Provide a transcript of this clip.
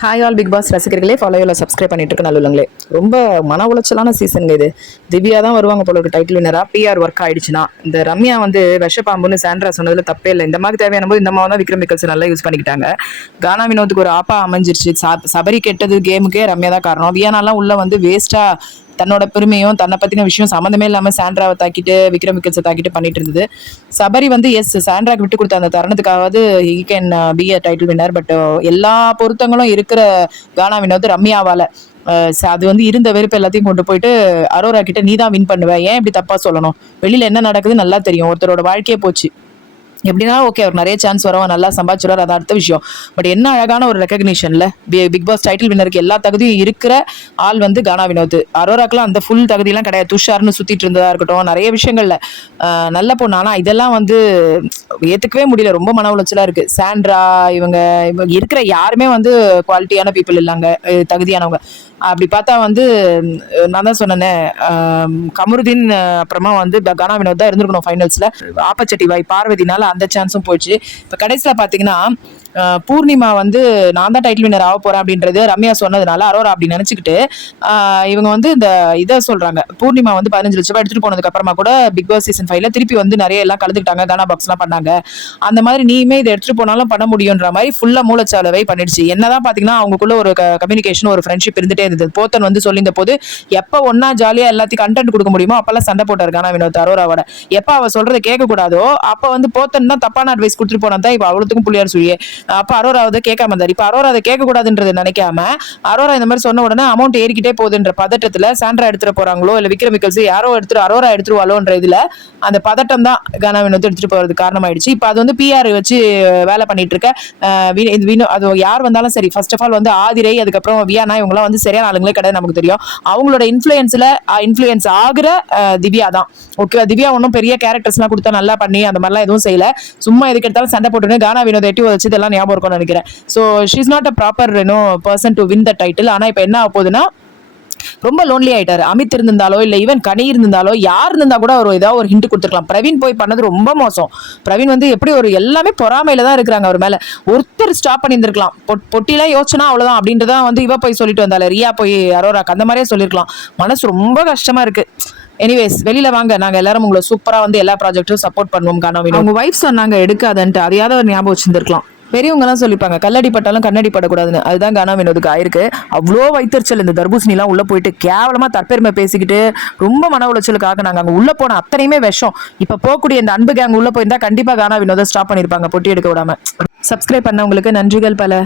Hi all big pass ரசிகர்களே, ஃபாலோவில் subscribe பண்ணிட்டு இருக்க நல்லுங்களே. ரொம்ப மன உளைச்சலான சீசன் இது. திவ்யா தான் வருவாங்க போல ஒரு டைட்டில் வினரா. பிஆர் ஒர்க் ஆயிடுச்சுன்னா இந்த ரம்யா வந்து விஷப்பாம்புன்னு சாண்ட்ரா சொன்னதுல தப்பே இல்லை. இந்த மாதிரி தேவையான போது இந்த மாதிரி தான் விக்ரம் விக்கல்ஸ் நல்லா யூஸ் பண்ணிக்கிட்டாங்க. கானா வினோத்துக்கு ஒரு ஆப்பா அமைஞ்சிருச்சு. சபரி கெட்டது கேமுக்கே ரம்யா தான் காரணம். வியானாலாம் உள்ள வந்து வேஸ்டா தன்னோட பெருமையும் தன்னை பத்தின விஷயம் சம்மந்தமே இல்லாம சாண்ட்ராவை தாக்கிட்டு விக்ரம் விக்கல்ஸை தாக்கிட்டு பண்ணிட்டு இருந்தது. சபரி வந்து சாண்ட்ராக்கு விட்டு கொடுத்த அந்த தருணத்துக்காவது he can be a title winner. But எல்லா பொருத்தங்களும் இருக்கிற கானா வினோத் ரம்யாவால அது வந்து இருந்த வெறுப்பு எல்லாத்தையும் கொண்டு போயிட்டு அரோரா கிட்ட நீ தான் வின் பண்ணுவ, ஏன் இப்படி தப்பா சொல்லணும், வெளியில என்ன நடக்குது நல்லா தெரியும், ஒருத்தரோட வாழ்க்கையே போச்சு, எப்படின்னா ஓகே அவர் நிறைய சான்ஸ் வரும், நல்லா சம்பாதிச்சுறாரு, அது அடுத்த விஷயம். பட் என்ன அழகான ஒரு ரெகக்னிஷன்ல பிக் பாஸ் டைட்டில் வின்னருக்கு எல்லா தகுதியும் இருக்கிற ஆள் வந்து கானா வினோத். அரோராக்கெல்லாம் அந்த ஃபுல் தகுதியெல்லாம் கிடையாது. துஷார்னு சுத்திட்டு இருந்ததா இருக்கட்டும், நிறைய விஷயங்கள்ல நல்ல பொண்ணு. ஆனா இதெல்லாம் வந்து ஏத்துக்கவே முடியல. ரொம்ப மன உளைச்சலா இருக்கு. சாண்ட்ரா இவங்க இருக்கிற யாருமே வந்து குவாலிட்டியான பீப்புள் இல்லைங்க, தகுதியானவங்க. அப்படி பார்த்தா வந்து நான் தான் சொன்னேன், கமருதீன் அப்புறமா வந்து கானா வினோத் தான் இருந்திருக்கணும் ஃபைனல்ஸ்ல. ஆப்பச்சட்டி வாய் பார்வதினால அந்த சான்ஸும் போச்சு. இப்போ கடைசியில் பார்த்தீங்கன்னா பூர்ணிமா வந்து நான் தான் டைட்டில் வின்னர் ஆக போறேன் அப்படின்றது ரம்யா சொன்னதுனால அரோரா அப்படி நினைச்சுக்கிட்டு இவங்க வந்து இந்த இதை சொல்றாங்க. பூர்ணிமா வந்து 15 லட்சம் ரூபாய் எடுத்துட்டு போனதுக்கு அப்புறமா கூட பிக் பாஸ் சீசன் 5ல திருப்பி வந்து நிறைய எல்லாம் கலந்துக்கிட்டாங்க, கானா பாக்ஸ் எல்லாம் பண்ணாங்க. அந்த மாதிரி நீயுமே இதை எடுத்துட்டு போனாலும் பண்ண முடியுன்ற மாதிரி ஃபுல்லா மூலச்சாலவை பண்ணிடுச்சு. என்னதான் பாத்தீங்கன்னா அவங்களுக்குள்ள ஒரு கம்யூனிகேஷன் ஒரு ஃப்ரெண்ட்ஷிப் இருந்துட்டே இருந்தது. போத்தன் வந்து சொல்லியிருந்த போது எப்ப ஒன்னா ஜாலியா எல்லாத்தையும் கண்டென்ட் கொடுக்க முடியுமோ அப்பெல்லாம் சண்டை போட்டாரு கானா வினோத் அரோராவோட. எப்ப அவ சொல்றதை கேட்க கூடாதோ அப்ப வந்து போத்தன் தான் தப்பான அட்வைஸ் கொடுத்துட்டு போனா தான் இப்ப அவ்வளவுக்கும் புள்ளியார் சொல்லியே. அப்ப அரோரா அதை கேட்காம இருந்தாரு. இப்ப அரோரா அதை கேட்க கூடாதுன்றது நினைக்காம அரோரா இந்த மாதிரி சொன்ன உடனே அமௌண்ட் ஏறிக்கிட்டே போகுதுன்ற பதட்டத்துல சாண்ட்ரா எடுத்துட்டு போறாங்களோ இல்ல விக்ரம் விக்கல்ஸ் யாரோ எடுத்துட்டு அரோரா எடுத்துருவாளோன்ற இதுல அந்த பதட்டம் தான் கானா வினோத் எடுத்துட்டு போறதுக்கு காரணமாயிடுச்சு. இப்ப அது வந்து பிஆர் வச்சு வேலை பண்ணிட்டு இருக்க அது யார் வந்தாலும் சரி, ஃபர்ஸ்ட் ஆஃப் ஆல் வந்து ஆதிரை அதுக்கப்புறம் வியானா இவங்கலாம் வந்து சரியான ஆளுங்களே கிடையாது, நமக்கு தெரியும். அவங்களோட இன்ஃபுளுயன்ஸ் ஆகுற திவ்யா தான். ஓகே, திவ்யா ஒன்றும் பெரிய கேரக்டர்ஸ் எல்லாம் கொடுத்தா நல்லா பண்ணி அந்த மாதிரிலாம் எதுவும் செய்யல. சும்மா எதுக்கு எடுத்தாலும் சண்டை போட்டுன்னு கானா வினோத் எட்டி வச்சு இதெல்லாம் ஞாபகம் இருக்கும்னு நினைக்கிறேன். So she is not a proper person to win the title. ஆனா இப்போ என்ன ஆக போகுதுன்னா ரொம்ப லோன்லி ஆயிட்டாரு. அமித் இருந்திருந்தாலோ இல்ல ஈவன் கனி இருந்திருந்தாலோ யார் இருந்தா கூட அவர் ஏதாவது ஒரு ஹிண்ட் கொடுத்துருக்கலாம். பிரவீன் போய் பண்ணது ரொம்ப மோசம். பிரவீன் வந்து எப்படி ஒரு எல்லாமே பொறாமையில தான் இருக்கிறாங்க அவர் மேல. ஒருத்தர் ஸ்டாப் பண்ணியிருந்திருக்கலாம். பொட்டிலாம் யோசனா அவ்வளவுதான் அப்படின்றத வந்து இவ போய் சொல்லிட்டு வந்தால, ரியா போய் அரோராக்கு அந்த மாதிரியே சொல்லிருக்கலாம். மனசு ரொம்ப கஷ்டமா இருக்கு. எனிவேஸ், வெளியில வாங்க, நாங்க எல்லாரும் உங்களை சூப்பரா வந்து எல்லா ப்ராஜெக்டும் சப்போர்ட் பண்ணுவோம். காணோம் அவங்க வைஃப் சொன்னாங்க எடுக்காதன்ட்டு, அதையாவது ஒரு ஞாபகம் வச்சிருந்திருக்கலாம். பெரியவங்க எல்லாம் சொல்லிப்பாங்க கல்லடி பட்டாலும் கண்ணடி படக்கூடாதுன்னு. அதுதான் கானா வினோதுக்கு ஆயிருக்கு. அவ்வளோ வைத்தறிச்சல். இந்த தர்பூசணி எல்லாம் உள்ள போயிட்டு கேவலமா தற்பெருமை பேசிக்கிட்டு ரொம்ப மன உளைச்சலுக்காக நாங்க அங்க உள்ள போன அத்தனையுமே விஷம். இப்ப போகக்கூடிய இந்த அன்பு கேங் உள்ள போயிருந்தா கண்டிப்பா கானா வினோத ஸ்டாப் பண்ணிருப்பாங்க பொட்டி எடுக்க விடாம. சப்ஸ்கிரைப் பண்ணவங்களுக்கு நன்றிகள் பல.